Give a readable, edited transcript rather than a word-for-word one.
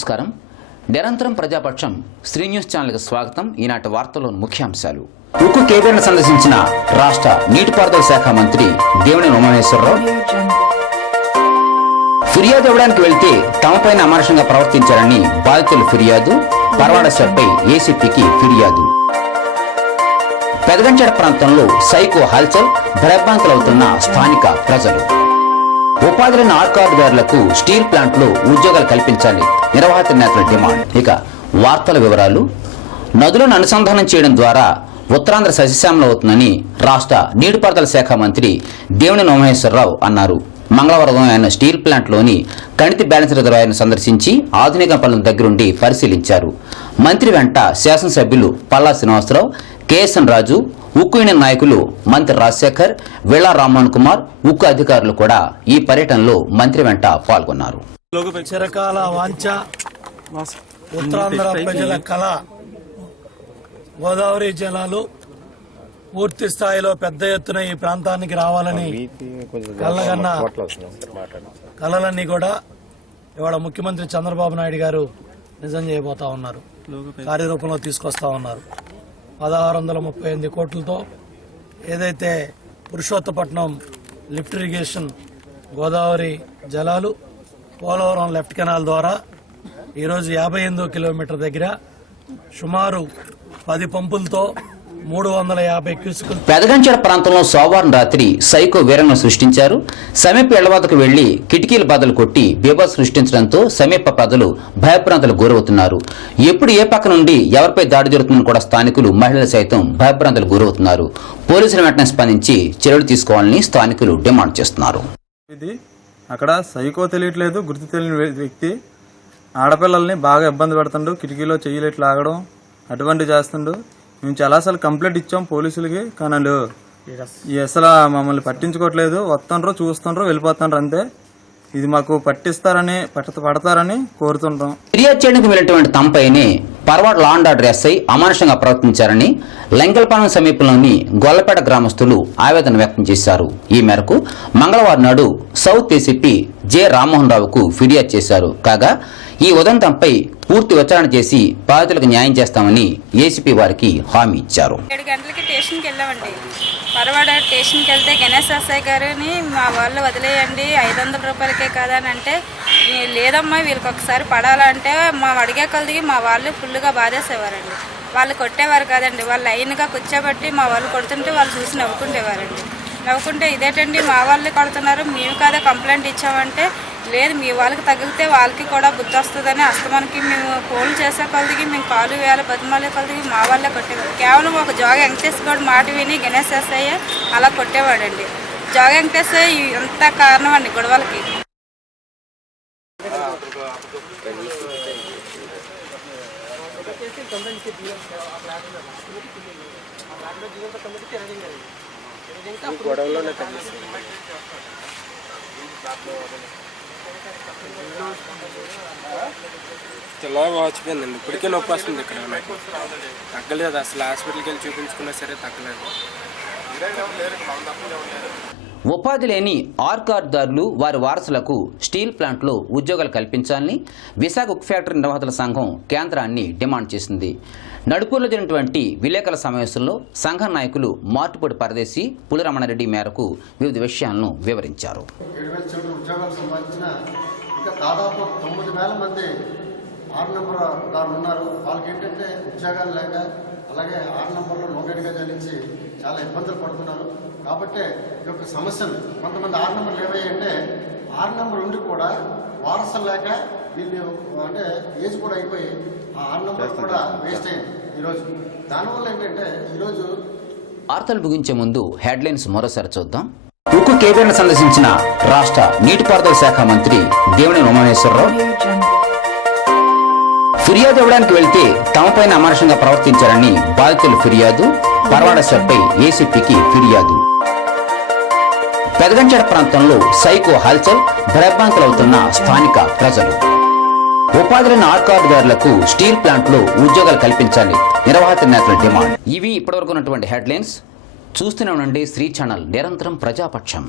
నమస్కారం. నిరంతరం ప్రజాపక్షం శ్రీ న్యూస్ ఛానల్కి స్వాగతం. ఈనాటి వార్తల్లోని ముఖ్యాంశాలు. ఉక్కు కేబినెట్ సందర్శించిన రాష్ట్ర నీటిపారుదల శాఖ మంత్రి దేవినేని ఉమామహేశ్వరరావు. ఫిర్యాదు ఇవ్వడానికి వెళ్తే తమపైన అమానుషంగా ప్రవర్తించారని బాధితుల ఫిర్యాదు. పరవాడశపై ఏసీపీకి ఫిర్యాదు. పెదగంచెడ ప్రాంతంలో సైకో హల్చల్, భయభ్రాంతులవుతున్న స్థానిక ప్రజలు. ఉపాధి లేని ఆర్కార్డుదారులకు స్టీల్ ప్లాంట్లో ఉద్యోగాలు కల్పించాలి, నిర్వాహక నేతల డిమాండ్. ఇక వార్తల వివరాలు. నదులను అనుసంధానం చేయడం ద్వారా ఉత్తరాంధ్ర సస్యశ్యామలం అవుతుందని రాష్ట్ర నీటిపారుదల శాఖ మంత్రి దేవినేని ఉమామహేశ్వరరావు అన్నారు. మంగళవారం ఆయన స్టీల్ ప్లాంట్లోని కణితి బ్యాలెన్స్ రిజర్వాయర్ను సందర్శించి ఆధునిక పనుల దగ్గరుండి పరిశీలించారు. మంత్రి వెంట శాసనసభ్యులు పల్లా శ్రీనివాసరావు, కేఎస్ఎన్ రాజు, ఉక్కు యూనియన్ నాయకులు మంత్రి రాజశేఖర్, వేళా రామ్మోహన్ కుమార్, ఉక్కు అధికారులు కూడా ఈ పర్యటనలో మంత్రి వెంట పాల్గొన్నారు. చిరకాల వాంఛ, ఉత్తరాంధ్ర ప్రజల కళ, గోదావరి జలాలు పూర్తి స్థాయిలో పెద్ద ఎత్తున ఈ ప్రాంతానికి రావాలని కళ్ళగన్న కళలన్నీ కూడా ఇవాళ ముఖ్యమంత్రి చంద్రబాబు నాయుడు గారు నిజం చేయబోతా ఉన్నారు, కార్యరూపంలో తీసుకొస్తా ఉన్నారు. 1638 కోట్లతో ఏదైతే పురుషోత్తపట్నం లిఫ్ట్ ఇరిగేషన్, గోదావరి జలాలు, పోలవరం లెఫ్ట్ కెనాల్ ద్వారా ఈరోజు 58 కిలోమీటర్ దగ్గర సుమారు 10 పంపులతో 350 క్యూసెక్కులు. పెదగంచెడ ప్రాంతంలో సోమవారం రాత్రి సైకో వీరంగం సృష్టించారు. సమీప ఇళ్లవద్దకు వెళ్లి కిటికీల బాధలు కొట్టి బీభత్సం సృష్టించడంతో సమీప ప్రజలు భయభ్రాంతులకు గురవుతున్నారు. ఎప్పుడు ఏ పక్క నుండి ఎవరిపై దాడి జరుగుతుందని కూడా స్థానికులు, మహిళలు సైతం భయభ్రాంతులకు గురవుతున్నారు. పోలీసులు వెంటనే స్పందించి చర్యలు తీసుకోవాలని స్థానికులు డిమాండ్ చేస్తున్నారు. ఇది అక్కడ సైకో తెలియట్లేదు, గుర్తు తెలియని వ్యక్తి ఆడపిల్లల్ని బాగా ఇబ్బంది పెడుతుండు, కిటికీలో చెయ్యలేట్లు లాగడం అటువంటి చేస్తుండు. మేము చాలాసార్లు కంప్లైంట్ ఇచ్చాం పోలీసులకి, కానీ వాళ్ళు అసలు మమ్మల్ని పట్టించుకోవట్లేదు. వస్తుండ్రో చూస్తుండ్రో వెళ్ళిపోతుండ్రు అంతే. ఇది మాకు పడతారని కోరుతుంటాం. ఫిర్యాదు చేయడానికి వెళ్ళినటువంటి తమపైనే Paravada law and order SI అమానుషంగా ప్రవర్తించారని లంకెలపాలెం సమీపంలోని గొల్లపేట గ్రామస్తులు ఆవేదన వ్యక్తం చేశారు. ఈ మేరకు మంగళవారం నాడు సౌత్ ఏసీపీ జె రామ్మోహన్ రావుకు ఫిర్యాదు చేశారు. కాగా ఈ ఉదంతంపై పూర్తి విచారణ చేసి బాధితులకు న్యాయం చేస్తామని ఏసీపీ వారికి హామీ ఇచ్చారు. 7 గంటలకి స్టేషన్కి వెళ్ళామండి. పరవాడ స్టేషన్కి వెళ్తే గణేష్ ఎస్ఐ గారిని మా వాళ్ళు వదిలేయండి, 500 రూపాయలకే కదా అని అంటే, లేదమ్మా వీళ్ళకి ఒకసారి పడాలంటే మా అడిగే కొలదికి మా వాళ్ళు ఫుల్గా బాధేసేవారండి. వాళ్ళు కొట్టేవారు కాదండి, వాళ్ళు లైన్గా కూర్చోబెట్టి మా వాళ్ళు కొడుతుంటే వాళ్ళు చూసి నవ్వుకుంటేవారండి. నవ్వుకుంటే ఇదేంటండి మా వాళ్ళే కొడుతున్నారు, మేము కాదా కంప్లైంట్ ఇచ్చామంటే, లేదు మీ వాళ్ళకి తగిలితే వాళ్ళకి కూడా బుద్ధి వస్తుందని అస్తమానికి మేము ఫోన్లు చేసే కొలదికి మేము కాలు వేయాలి బతిమాలే కొలదికి మా వాళ్ళే కొట్టేవారు. కేవలం ఒక జోగ వెంకటేష్ గౌడ్ మాట విని గణేష్ ఎస్ఐ అలా కొట్టేవాడండి. జోగ వెంకటేష్ ఎంత కారణం అండి గొడవలకి. తెల్లగా వచ్చిపోయిందండి. ఇప్పటికే నొప్పి వస్తుంది. ఇక్కడ నాకు తగ్గలేదు, అసలు హాస్పిటల్కి వెళ్ళి చూపించుకున్నా సరే తగ్గలేదు. ఉపాధి లేని ఆర్కార్డుదారులు, వారి వారసులకు స్టీల్ ప్లాంట్లో ఉద్యోగాలు కల్పించాలని విశాఖ ఉక్కు ఫ్యాక్టరీ నిర్వాహకుల సంఘం కేంద్రాన్ని డిమాండ్ చేసింది. నడుపూర్లో జరిగినటువంటి విలేకరుల సమావేశంలో సంఘ నాయకులు మార్టుపూడి పరదేశి, పులిరమణారెడ్డి మేరకు వివిధ విషయాలను వివరించారు. దాదాపు 9,000 మంది 6 నెంబర్ దారులు ఉన్నారు. వాళ్ళకి ఏంటంటే ఉద్యోగాలు లేక, అలాగే 6 నెంబర్లో లోగడిగా చెల్లించి చాలా ఇబ్బందులు పడుతున్నారు. కాబట్టి ఈ యొక్క సమస్యను కొంతమంది 6 నెంబర్లు ఏమయ్యాయంటే 6 నెంబర్ ఉండి కూడా వారసులు లేక వీళ్ళు అంటే ఏజ్ కూడా అయిపోయి ఆ 6 నెంబర్ కూడా వేస్ట్ అయింది ఈరోజు. దానివల్ల ఏంటంటే ఈరోజు వార్తలు ముగించే ముందు హెడ్లైన్స్ మరోసారి చూద్దాం. ఉక్కు కేబినెట్ సందర్శించిన రాష్ట్ర నీటిపారుదల శాఖ మంత్రి దేవినేని ఉమామహేశ్వరరావు. ఫిర్యాదు ఇవ్వడానికి వెళ్తే తమపైన అమానుషంగా ప్రవర్తించారని బాధితుల ఫిర్యాదు. పరవాడశపై ఏసీపీకి ఫిర్యాదు. పెదగంచెడ ప్రాంతంలో సైకో హల్చల్, భయభ్రాంతులవుతున్న స్థానిక ప్రజలు. ఉపాధి లేని ఆర్కార్డుదారులకు స్టీల్ ప్లాంట్లో ఉద్యోగాలు కల్పించాలి, నిర్వాహక నేతల డిమాండ్. ఇవి ఇప్పటివరకు ఉన్నటువంటి హెడ్లైన్స్. చూస్తూనే ఉండండి శ్రీ ఛానల్, నిరంతరం ప్రజాపక్షం.